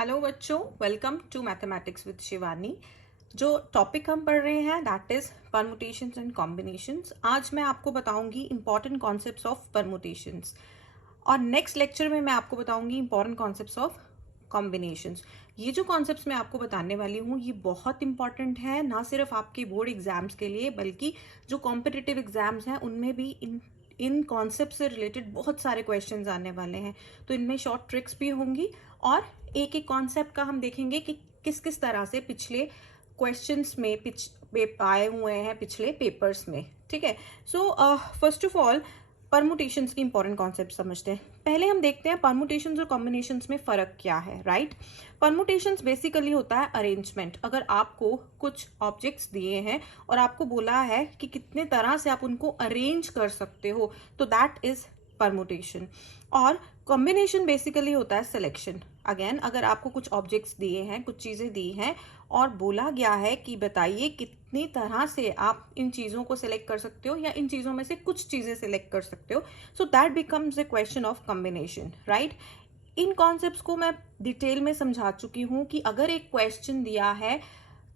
Hello बच्चों, welcome to mathematics with Shivani. जो topic हम पढ़ रहे हैं that is permutations and combinations. आज मैं आपको बताऊंगी इंपॉर्टेंट कॉन्सेप्ट्स ऑफ परमुटेशंस और नेक्स्ट लेक्चर में मैं आपको बताऊंगी इंपॉर्टेंट कॉन्सेप्ट्स ऑफ कॉम्बिनेशंस। ये जो कॉन्सेप्ट्स मैं आपको बताने वाली हूँ ये बहुत इंपॉर्टेंट है, ना सिर्फ आपके बोर्ड एग्जाम्स के लिए बल्कि जो कॉम्पिटिटिव एग्जाम्स हैं उनमें भी इन कॉन्सेप्ट से रिलेटेड बहुत सारे क्वेश्चंस आने वाले हैं। तो इनमें शॉर्ट ट्रिक्स भी होंगी और एक एक कॉन्सेप्ट का हम देखेंगे कि किस किस तरह से पिछले क्वेश्चंस में आए हुए हैं पिछले पेपर्स में। ठीक है, so first of all permutations की इंपॉर्टेंट कॉन्सेप्ट समझते हैं। पहले हम देखते हैं परमुटेशंस और कॉम्बिनेशंस में फर्क क्या है। राइट, परमुटेशंस बेसिकली होता है अरेंजमेंट। अगर आपको कुछ ऑब्जेक्ट्स दिए हैं और आपको बोला है कि कितने तरह से आप उनको अरेंज कर सकते हो तो दैट इज परमुटेशन। और कॉम्बिनेशन बेसिकली होता है सिलेक्शन। अगेन, अगर आपको कुछ ऑब्जेक्ट्स दिए हैं, कुछ चीजें दी हैं और बोला गया है कि बताइए कितनी तरह से आप इन चीजों को सिलेक्ट कर सकते हो या इन चीजों में से कुछ चीजें सिलेक्ट कर सकते हो, so that becomes a question of combination. Right, in concepts को मैं डिटेल में समझा चुकी हूं कि अगर एक क्वेश्चन दिया है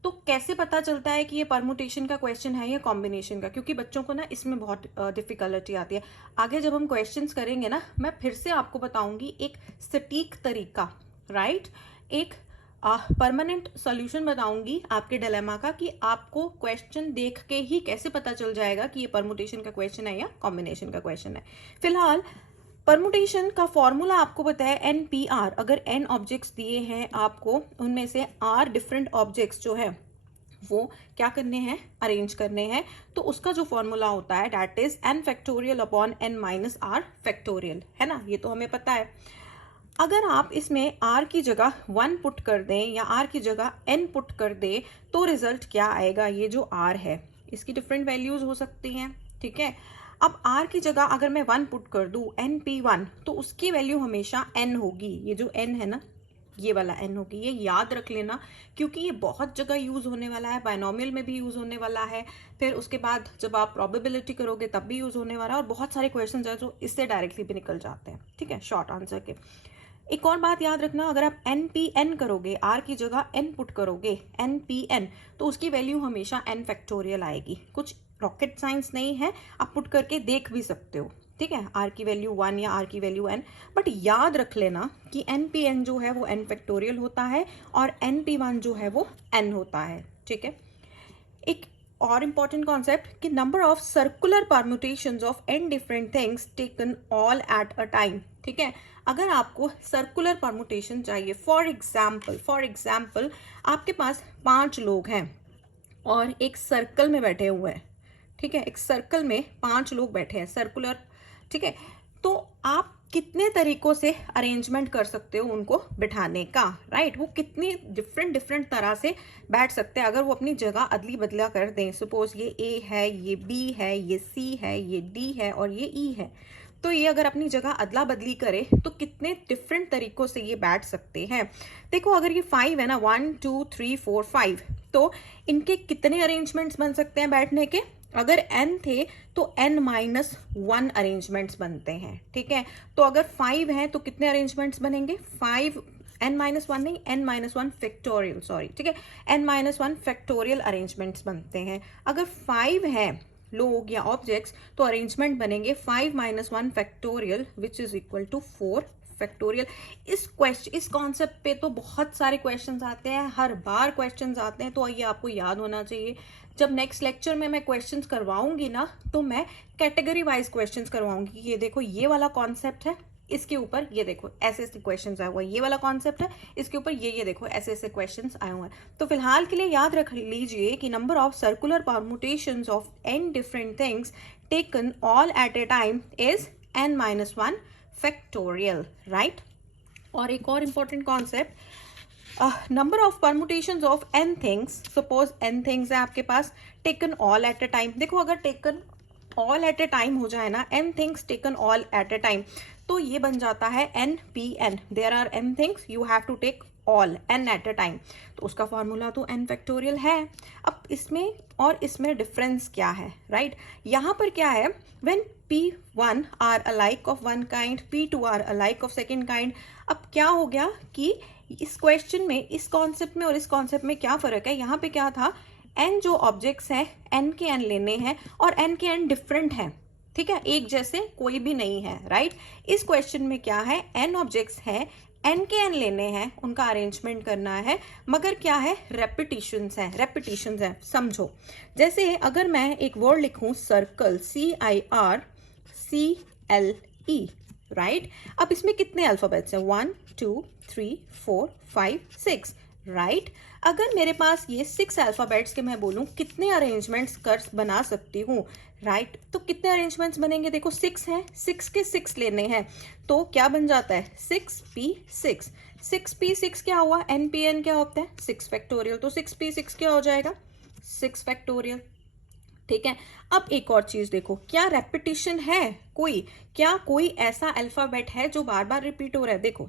तो कैसे पता चलता है कि ये परमुटेशन का क्वेश्चन है या कॉम्बिनेशन का, क्योंकि बच्चों को ना इसमें बहुत डिफिकल्टी आती है। आगे जब हम क्वेश्चंस करेंगे ना, मैं फिर से आपको बताऊंगी एक सटीक तरीका। राइट, एक परमानेंट सॉल्यूशन बताऊंगी आपके डिलेमा का कि आपको क्वेश्चन देख के ही कैसे पता चल जाएगा कि ये परमुटेशन का क्वेश्चन है या कॉम्बिनेशन का क्वेश्चन है। फिलहाल परमुटेशन का फॉर्मूला आपको पता है NPR। अगर n ऑब्जेक्ट्स दिए हैं आपको, उनमें से r डिफरेंट ऑब्जेक्ट्स जो है वो क्या करने हैं, अरेंज करने हैं, तो उसका जो फॉर्मूला होता है that is n factorial upon n minus r factorial, है ना, ये तो हमें पता है। अगर आप इसमें r की जगह 1 पुट कर दें या r की जगह n पुट कर दें तो रिजल्ट क्या आएगा, ये जो r है इसकी डिफरेंट वैल्यूज हो सकती हैं। ठीक है, अब r की जगह अगर मैं 1 पुट कर दूं NP1 तो उसकी वैल्यू हमेशा n होगी। ये जो n है ना, ये वाला n होगी, ये याद रख लेना क्योंकि ये बहुत जगह यूज होने वाला है। बायनोमियल में भी यूज होने वाला है, फिर उसके बाद जब आप प्रोबेबिलिटी करोगे तब भी यूज होने वाला है और बहुत सारे क्वेश्चन है जो इससे डायरेक्टली भी निकल जाते हैं। ठीक है, शॉर्ट आंसर के। एक और बात याद रखना, अगर आप NPN करोगे, r की जगह n पुट करोगे NPN तो उसकी वैल्यू हमेशा n फैक्टोरियल आएगी। कुछ रॉकेट साइंस नहीं है, आप पुट करके देख भी सकते हो। ठीक है, r की वैल्यू 1 या r की वैल्यू n, बट याद रख लेना कि NPN जो है वो n फैक्टोरियल होता है और NP1 जो है वो n होता है। ठीक है, एक और इंपॉर्टेंट कॉन्सेप्ट कि number of circular permutations of n different things taken all eight a time. ठीक है, अगर आपको सर्कुलर परम्यूटेशन चाहिए, फॉर एग्जाम्पल आपके पास 5 लोग हैं और एक सर्कल में बैठे हुए हैं। ठीक है, एक सर्कल में 5 लोग बैठे हैं सर्कुलर। ठीक है, तो आप कितने तरीकों से अरेंजमेंट कर सकते हो उनको बिठाने का। राइट, वो कितनी डिफरेंट तरह से बैठ सकते हैं अगर वो अपनी जगह अदली बदला कर दें। सपोज ये A है, ये B है, ये C है, ये D है और ये E है, तो ये अगर अपनी जगह अदला बदली करे तो कितने डिफरेंट तरीकों से ये बैठ सकते हैं। देखो, अगर ये 5 है ना, 1 2 3 4 5, तो इनके कितने अरेंजमेंट्स बन सकते हैं बैठने के। अगर n थे तो n-1 अरेंजमेंट्स बनते हैं। ठीक है, तो अगर 5 हैं तो कितने अरेंजमेंट्स बनेंगे, 5 n-1 नहीं, n-1 फैक्टोरियल, सॉरी। ठीक है, n-1 फैक्टोरियल अरेंजमेंट्स बनते हैं। अगर 5 हैं लोग या ऑब्जेक्ट्स तो अरेंजमेंट बनेंगे 5-1 factorial which is equal to 4 factorial. इस कॉन्सेप्ट पे तो बहुत सारे क्वेश्चंस आते हैं, हर बार क्वेश्चंस आते हैं, तो ये आपको याद होना चाहिए। जब नेक्स्ट लेक्चर में मैं क्वेश्चंस करवाऊंगी ना तो मैं कैटेगरी वाइज क्वेश्चंस करवाऊंगी। ये देखो, ये वाला कॉन्सेप्ट है, इसके ऊपर ये देखो ऐसे ऐसे क्वेश्चंस आए हुए हैं। ये वाला कॉन्सेप्ट है, इसके ऊपर ये देखो ऐसे ऐसे क्वेश्चंस आए हुए हैं। तो फिलहाल के लिए याद रख लीजिए कि number of circular permutations of n different things taken all at a time is n-1 factorial. Right, और एक और important concept, number of permutations of n things. Suppose n things है आपके पास, taken all at a time. देखो, अगर taken all at a time हो जाए ना, n things taken all at a time, तो ये बन जाता है NPN। There are n things, you have to take all n at a time, तो उसका फॉर्मूला तो n फैक्टोरियल है। अब इसमें और इसमें डिफरेंस क्या है। राइट, यहाँ पर क्या है, when P1 are alike of one kind, P2 are alike of second kind. अब क्या हो गया कि इस क्वेश्चन में, इस कॉन्सेप्ट में और इस कॉन्सेप्ट में क्या फर्क है, यहाँ पे क्या था, n जो ऑब्जेक्ट्स है n के n लेने हैं और n के n डिफरेंट हैं, ठीक है, एक जैसे कोई भी नहीं है, राइट। इस क्वेश्चन में क्या है, n ऑब्जेक्ट्स है, n के n लेने हैं, उनका अरेंजमेंट करना है, मगर क्या है, रेपिटेशंस है। समझो, जैसे अगर मैं एक वर्ड लिखूं सर्कल, CIRCLE, राइट। अब इसमें कितने अल्फाबेट्स हैं, 1 2 3 4 5 6, राइट। अगर मेरे पास ये 6 अल्फाबेट्स के मैं बोलूं कितने अरेंजमेंट्स कर बना सकती हूँ, राइट। तो कितने अरेंजमेंट्स बनेंगे, देखो 6 हैं, 6 के 6 लेने हैं, तो क्या बन जाता है, 6p6। 6p6 क्या हुआ, npn क्या होता है, 6 फैक्टोरियल, तो 6p6 क्या हो जाएगा, 6 फैक्टोरियल, ठीक है। अब एक और चीज देखो, क्या रेपिटेशन है कोई, क्या कोई ऐसा अल्फाबेट है जो बार बार रिपीट हो रहा है, देखो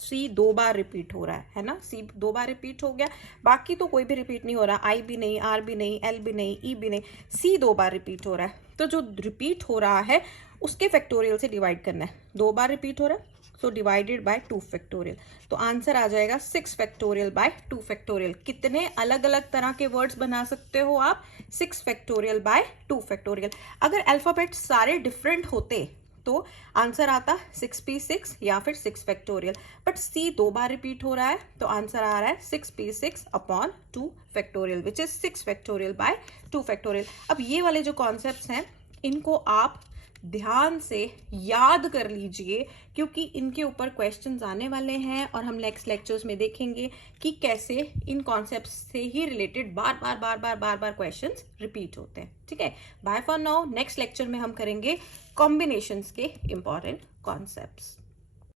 सी 2 बार रिपीट हो रहा है ना, सी 2 बार रिपीट हो गया, बाकी तो कोई भी रिपीट नहीं हो रहा, आई भी नहीं, आर भी नहीं, एल भी नहीं, ई भी नहीं, सी 2 बार रिपीट हो रहा है। तो जो रिपीट हो रहा है उसके फैक्टोरियल से डिवाइड करना है, 2 बार रिपीट हो रहा है, सो डिवाइडेड बाय 2 फैक्टोरियल, तो आंसर आ जाएगा 6 फैक्टोरियल बाय 2 फैक्टोरियल। कितने अलग अलग तरह के वर्ड्स बना सकते हो आप, 6 फैक्टोरियल बाय 2 फैक्टोरियल। अगर अल्फाबेट सारे डिफरेंट होते तो आंसर आता 6p6 या फिर 6 फैक्टोरियल, बट सी 2 बार रिपीट हो रहा है, तो आंसर आ रहा है 6p6 upon 2 factorial, which is 6 factorial by 2 factorial. अब ये वाले जो कॉन्सेप्ट्स हैं इनको आप ध्यान से याद कर लीजिए, क्योंकि इनके ऊपर क्वेश्चंस आने वाले हैं और हम नेक्स्ट लेक्चर्स में देखेंगे कि कैसे इन कॉन्सेप्ट्स से ही रिलेटेड बार बार क्वेश्चंस रिपीट होते हैं, ठीक है। Bye for now, next lecture में हम करेंगे कॉम्बिनेशंस के इंपॉर्टेंट कॉन्सेप्ट्स।